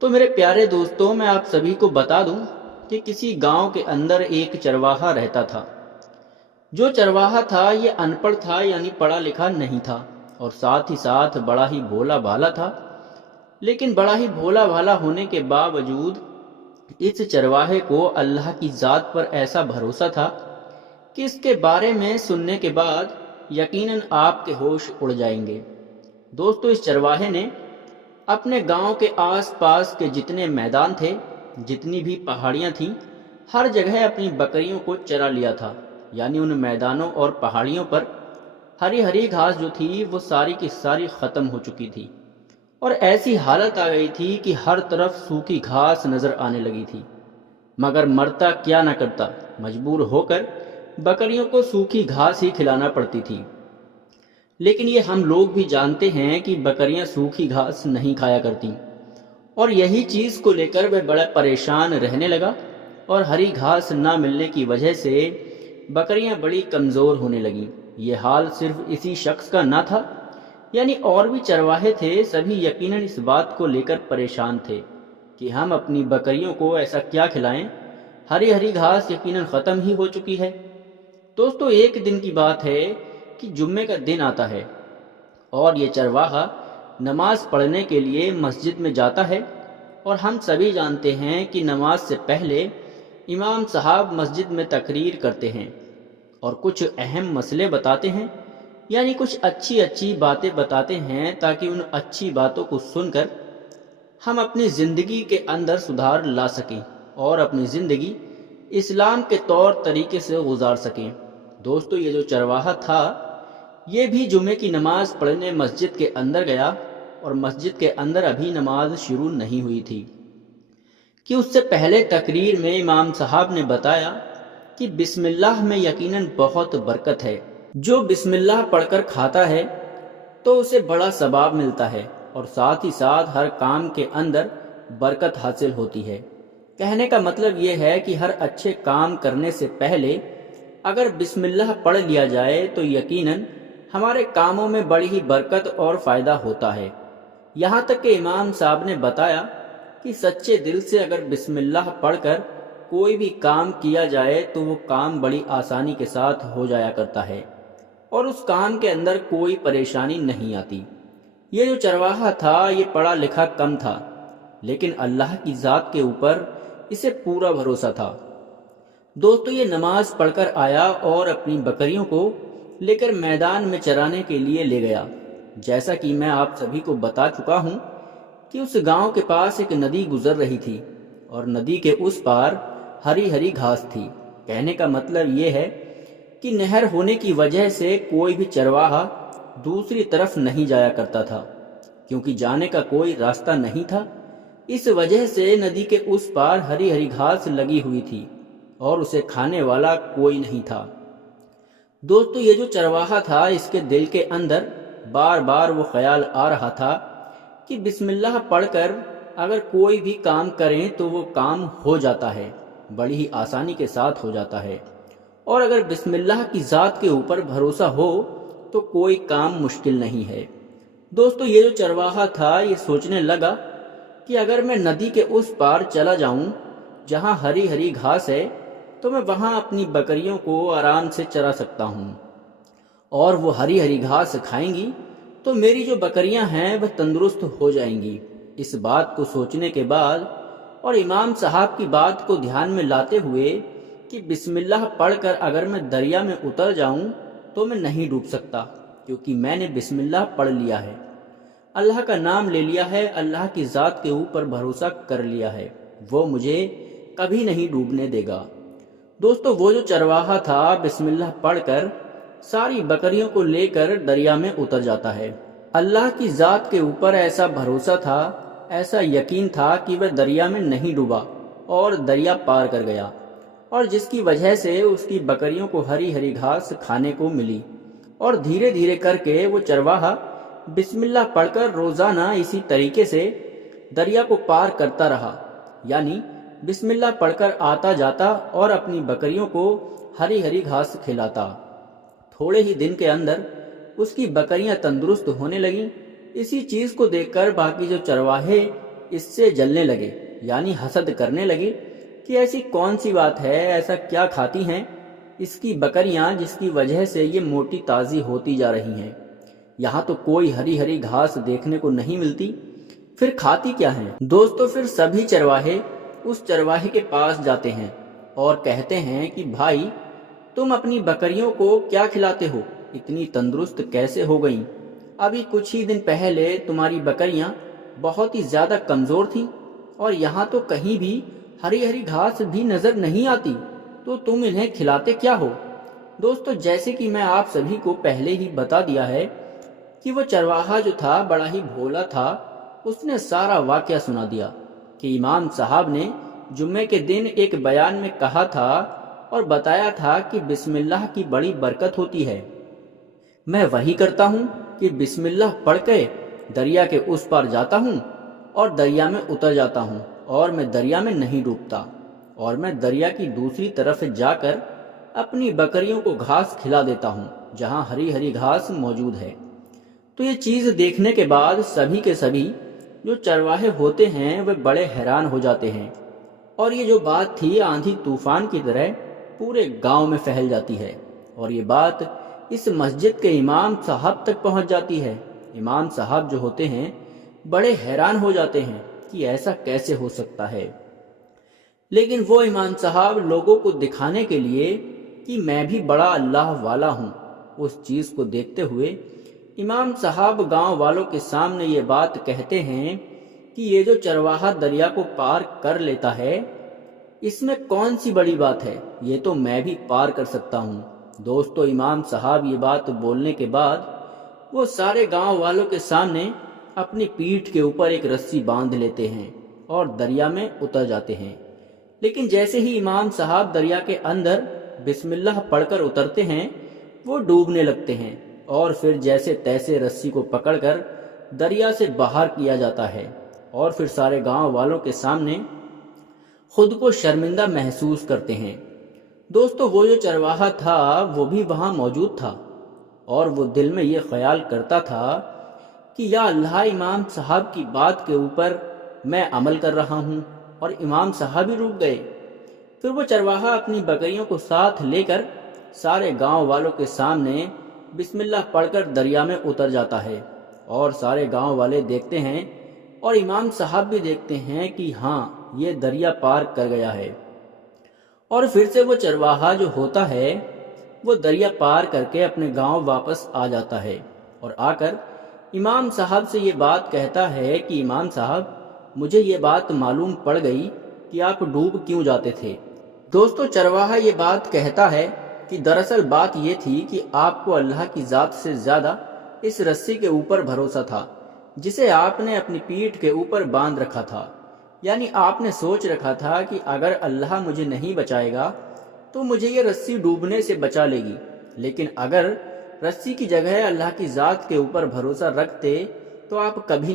تو میرے پیارے دوستوں، میں آپ سبھی کو بتا دوں کہ کسی گاؤں کے اندر ایک چرواہا رہتا تھا۔ جو چرواہا تھا یہ ان پڑھ تھا، یعنی پڑھا لکھا نہیں تھا، اور ساتھ ہی ساتھ بڑا ہی بھولا بھالا تھا۔ لیکن بڑا ہی بھولا بھالا ہونے کے باوجود اس چرواہے کو اللہ کی ذات پر ایسا بھروسہ تھا کہ اس کے بارے میں سننے کے بعد یقیناً آپ کے ہوش اڑ جائیں گے۔ دوستو، اس چرواہے نے اپنے گاؤں کے آس پاس کے جتنے میدان تھے، جتنی بھی پہاڑیاں تھیں، ہر جگہ اپنی بکریوں کو چرا لیا تھا۔ یعنی ان میدانوں اور پہاڑیوں پر ہری ہری گھاس جو تھی وہ ساری کی ساری ختم ہو چکی تھی، اور ایسی حالت آ گئی تھی کہ ہر طرف سوکھی گھاس نظر آنے لگی تھی۔ مگر مرتا کیا نہ کرتا، مجبور ہو کر بکریوں کو سوکھی گھاس ہی کھلانا پڑتی تھی۔ لیکن یہ ہم لوگ بھی جانتے ہیں کہ بکریاں سوکھی گھاس نہیں کھایا کرتی، اور یہی چیز کو لے کر وہ بڑا پریشان رہنے لگا، اور ہری گھاس نہ ملنے کی وجہ سے بکریاں بڑی کمزور ہونے لگیں۔ یہ حال صرف اسی شخص کا نہ تھا، یعنی اور بھی چرواہے تھے، سبھی یقیناً اس بات کو لے کر پریشان تھے کہ ہم اپنی بکریوں کو ایسا کیا کھلائیں، ہری ہری گھاس یقیناً ختم ہی ہو چکی ہے۔ دوستو، ایک دن کی بات ہے کہ جمعے کا دن آتا ہے، اور یہ چرواہا نماز پڑھنے کے لیے مسجد میں جاتا ہے، اور ہم سبھی جانتے ہیں کہ نماز سے پہلے امام صاحب مسجد میں تقریر کرتے ہیں اور کچھ اہم مسئلے بتاتے ہیں، یعنی کچھ اچھی اچھی باتیں بتاتے ہیں تاکہ ان اچھی باتوں کو سن کر ہم اپنی زندگی کے اندر سدھار لا سکیں اور اپنی زندگی اسلام کے طور طریقے سے گزار سکیں۔ دوستو، یہ جو چرواہا تھا یہ بھی جمعے کی نماز پڑھنے مسجد کے اندر گیا، اور مسجد کے اندر ابھی نماز شروع نہیں ہوئی تھی کہ اس سے پہلے تقریر میں امام صاحب نے بتایا کہ بسم اللہ میں یقیناً بہت برکت ہے۔ جو بسم اللہ پڑھ کر کھاتا ہے تو اسے بڑا ثواب ملتا ہے، اور ساتھ ہی ساتھ ہر کام کے اندر برکت حاصل ہوتی ہے۔ کہنے کا مطلب یہ ہے کہ ہر اچھے کام کرنے سے پہلے اگر بسم اللہ پڑھ لیا جائے تو یقیناً ہمارے کاموں میں بڑی ہی برکت اور فائدہ ہوتا ہے۔ یہاں تک کہ امام صاحب نے بتایا کہ سچے دل سے اگر بسم اللہ پڑھ کر کوئی بھی کام کیا جائے تو وہ کام بڑی آسانی کے ساتھ ہو جایا کرتا ہے، اور اس کام کے اندر کوئی پریشانی نہیں آتی۔ یہ جو چرواہا تھا یہ پڑھا لکھا کم تھا، لیکن اللہ کی ذات کے اوپر اسے پورا بھروسہ تھا۔ دوستو، یہ نماز پڑھ کر آیا اور اپنی بکریوں کو لے کر میدان میں چرانے کے لیے لے گیا۔ جیسا کہ میں آپ سبھی کو بتا چکا ہوں کہ اس گاؤں کے پاس ایک ندی گزر رہی تھی، اور ندی کے اس پار ہری ہری گھاس تھی۔ کہنے کا مطلب یہ ہے کہ نہر ہونے کی وجہ سے کوئی بھی چرواہا دوسری طرف نہیں جایا کرتا تھا، کیونکہ جانے کا کوئی راستہ نہیں تھا۔ اس وجہ سے ندی کے اس پار ہری ہری گھاس لگی ہوئی تھی، اور اسے کھانے والا کوئی نہیں تھا۔ دوستو، یہ جو چرواہا تھا اس کے دل کے اندر بار بار وہ خیال آ رہا تھا کہ بسم اللہ پڑھ کر اگر کوئی بھی کام کریں تو وہ کام ہو جاتا ہے، بڑی ہی آسانی کے ساتھ ہو جاتا ہے، اور اگر بسم اللہ کی ذات کے اوپر بھروسہ ہو تو کوئی کام مشکل نہیں ہے۔ دوستو، یہ جو چرواہا تھا یہ سوچنے لگا کہ اگر میں ندی کے اس پار چلا جاؤں جہاں ہری ہری گھاس ہے تو میں وہاں اپنی بکریوں کو آرام سے چرا سکتا ہوں، اور وہ ہری ہری گھاس کھائیں گی تو میری جو بکریاں ہیں وہ تندرست ہو جائیں گی۔ اس بات کو سوچنے کے بعد اور امام صاحب کی بات کو دھیان میں لاتے ہوئے کہ بسم اللہ پڑھ کر اگر میں دریا میں اتر جاؤں تو میں نہیں ڈوب سکتا، کیونکہ میں نے بسم اللہ پڑھ لیا ہے، اللہ کا نام لے لیا ہے، اللہ کی ذات کے اوپر بھروسہ کر لیا ہے، وہ مجھے کبھی نہیں ڈوبنے دے گا۔ دوستو، وہ جو چرواہا تھا بسم اللہ پڑھ کر ساری بکریوں کو لے کر دریا میں اتر جاتا ہے۔ اللہ کی ذات کے اوپر ایسا بھروسہ تھا، ایسا یقین تھا کہ وہ دریا میں نہیں ڈوبا اور دریا پار کر گیا، اور جس کی وجہ سے اس کی بکریوں کو ہری ہری گھاس کھانے کو ملی، اور دھیرے دھیرے کر کے وہ چرواہا بسم اللہ پڑھ کر روزانہ اسی طریقے سے دریا کو پار کرتا رہا، یعنی بسم اللہ پڑھ کر آتا جاتا اور اپنی بکریوں کو ہری ہری گھاس کھلاتا۔ تھوڑے ہی دن کے اندر اس کی بکریاں تندرست ہونے لگیں۔ اسی چیز کو دیکھ کر باقی جو چرواہے اس سے جلنے لگے، یعنی حسد کرنے لگے کہ ایسی کون سی بات ہے، ایسا کیا کھاتی ہیں اس کی بکریاں جس کی وجہ سے یہ موٹی تازی ہوتی جا رہی ہیں؟ یہاں تو کوئی ہری ہری گھاس دیکھنے کو نہیں ملتی، پھر کھاتی کیا ہیں؟ دوستو پھر سبھی چرواہے اس چرواہے کے پاس جاتے ہیں اور کہتے ہیں کہ بھائی، تم اپنی بکریوں کو کیا کھلاتے ہو؟ اتنی تندرست کیسے ہو گئیں؟ ابھی کچھ ہی دن پہلے تمہاری بکریاں بہت ہی زیادہ کمزور تھیں اور یہاں تو کہیں بھی ہری ہری گھاس بھی نظر نہیں آتی، تو تم انہیں کھلاتے کیا ہو؟ دوستو جیسے کہ میں آپ سبھی کو پہلے ہی بتا دیا ہے کہ وہ چرواہا جو تھا بڑا ہی بھولا تھا، اس نے سارا واقعہ سنا دیا کہ امام صاحب نے جمعے کے دن ایک بیان میں کہا تھا اور بتایا تھا کہ بسم اللہ کی بڑی برکت ہوتی ہے۔ میں وہی کرتا ہوں کہ بسم اللہ پڑھ کے دریا کے اس پار جاتا ہوں اور دریا میں اتر جاتا ہوں، اور میں دریا میں نہیں ڈوبتا، اور میں دریا کی دوسری طرف جا کر اپنی بکریوں کو گھاس کھلا دیتا ہوں جہاں ہری ہری گھاس موجود ہے۔ تو یہ چیز دیکھنے کے بعد سبھی کے سبھی جو چرواہے ہوتے ہیں وہ بڑے حیران ہو جاتے ہیں، اور یہ جو بات تھی آندھی طوفان کی طرح پورے گاؤں میں پھیل جاتی ہے، اور یہ بات اس مسجد کے امام صاحب تک پہنچ جاتی ہے۔ امام صاحب جو ہوتے ہیں بڑے حیران ہو جاتے ہیں کہ ایسا کیسے ہو سکتا ہے، لیکن وہ امام صاحب لوگوں کو دکھانے کے لیے کہ میں بھی بڑا اللہ والا ہوں، اس چیز کو دیکھتے ہوئے امام صاحب گاؤں والوں کے سامنے یہ بات کہتے ہیں کہ یہ جو چرواہا دریا کو پار کر لیتا ہے، اس میں کون سی بڑی بات ہے، یہ تو میں بھی پار کر سکتا ہوں۔ دوستو امام صاحب یہ بات بولنے کے بعد وہ سارے گاؤں والوں کے سامنے اپنی پیٹھ کے اوپر ایک رسی باندھ لیتے ہیں اور دریا میں اتر جاتے ہیں، لیکن جیسے ہی امام صاحب دریا کے اندر بسم اللہ پڑھ کر اترتے ہیں وہ ڈوبنے لگتے ہیں، اور پھر جیسے تیسے رسی کو پکڑ کر دریا سے باہر کیا جاتا ہے، اور پھر سارے گاؤں والوں کے سامنے خود کو شرمندہ محسوس کرتے ہیں۔ دوستو وہ جو چرواہا تھا وہ بھی وہاں موجود تھا، اور وہ دل میں یہ خیال کرتا تھا کہ یا اللہ، امام صاحب کی بات کے اوپر میں عمل کر رہا ہوں اور امام صاحب ہی رک گئے۔ پھر وہ چرواہا اپنی بکریوں کو ساتھ لے کر سارے گاؤں والوں کے سامنے بسم اللہ پڑھ کر دریا میں اتر جاتا ہے، اور سارے گاؤں والے دیکھتے ہیں اور امام صاحب بھی دیکھتے ہیں کہ ہاں یہ دریا پار کر گیا ہے، اور پھر سے وہ چرواہا جو ہوتا ہے وہ دریا پار کر کے اپنے گاؤں واپس آ جاتا ہے، اور آ کر امام صاحب سے یہ بات کہتا ہے کہ امام صاحب، مجھے یہ بات معلوم پڑ گئی کہ آپ ڈوب کیوں جاتے تھے۔ دوستو چرواہا یہ بات کہتا ہے کہ دراصل بات یہ تھی کہ آپ کو اللہ کی ذات سے زیادہ اس رسی کے اوپر بھروسہ تھا جسے آپ نے اپنی پیٹھ کے اوپر باندھ رکھا تھا، یعنی آپ نے سوچ رکھا تھا کہ اگر اللہ مجھے نہیں بچائے گا تو مجھے یہ رسی ڈوبنے سے بچا لے گی، لیکن اگر رسی کی جگہ اللہ کی ذات کے اوپر بھروسہ رکھتے تو آپ کبھی نہیں